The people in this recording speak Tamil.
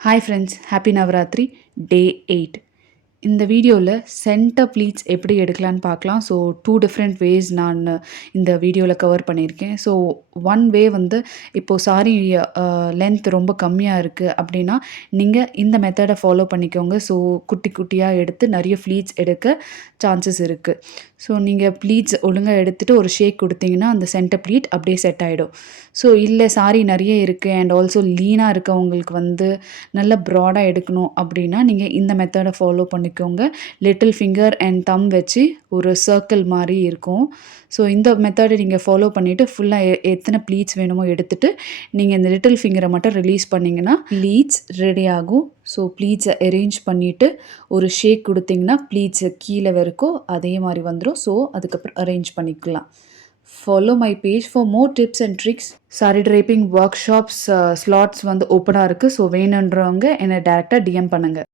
Hi friends, happy Navaratri, day 8. இந்த வீடியோவில் சென்டர் ப்ளீட்ஸ் எப்படி எடுக்கலான்னு பார்க்கலாம். ஸோ 2 டிஃப்ரெண்ட் வேஸ் நான் இந்த வீடியோவில் கவர் பண்ணியிருக்கேன். ஸோ ஒன் வே வந்து இப்போது சாரி லென்த் ரொம்ப கம்மியாக இருக்குது அப்படின்னா நீங்கள் இந்த மெத்தடை ஃபாலோ பண்ணிக்கோங்க. ஸோ குட்டி குட்டியாக எடுத்து நிறைய ப்ளீட்ஸ் எடுக்க சான்சஸ் இருக்குது. ஸோ நீங்கள் ப்ளீட்ஸ் ஒழுங்காக எடுத்துகிட்டு ஒரு ஷேக் கொடுத்தீங்கன்னா அந்த சென்டர் ப்ளீட் அப்படியே செட் ஆகிடும். ஸோ இல்லை சாரி நிறைய இருக்குது அண்ட் ஆல்சோ லீனாக இருக்கவங்களுக்கு வந்து நல்ல ப்ராடாக எடுக்கணும் அப்படின்னா நீங்கள் இந்த மெத்தடை ஃபாலோ பண்ணிக்கோங்க. லிட்டில் ஃபிங்கர் அண்ட் தம் வச்சு ஒரு சர்க்கிள் மாதிரி இருக்கும். ஸோ இந்த மெத்தடை நீங்கள் ஃபாலோ பண்ணிவிட்டு ஃபுல்லாக எத்தனை ப்ளீட்ஸ் வேணுமோ எடுத்துகிட்டு நீங்கள் இந்த லிட்டில் ஃபிங்கரை மட்டும் ரிலீஸ் பண்ணிங்கன்னா ப்ளீட்ஸ் ரெடி ஆகும். ஸோ ப்ளீட்ஸை அரேஞ்ச் பண்ணிவிட்டு ஒரு ஷேக் கொடுத்திங்கன்னா ப்ளீட்ஸை கீழே வரைக்கும் அதே மாதிரி வந்துடும். ஸோ அதுக்கப்புறம் அரேஞ்ச் பண்ணிக்கலாம். Follow my page for more tips and tricks. Saree draping workshops slots வந்து ஓப்பனாக இருக்குது. ஸோ வேணுன்றவங்க என்னை டேரெக்டாக DM பண்ணுங்கள்.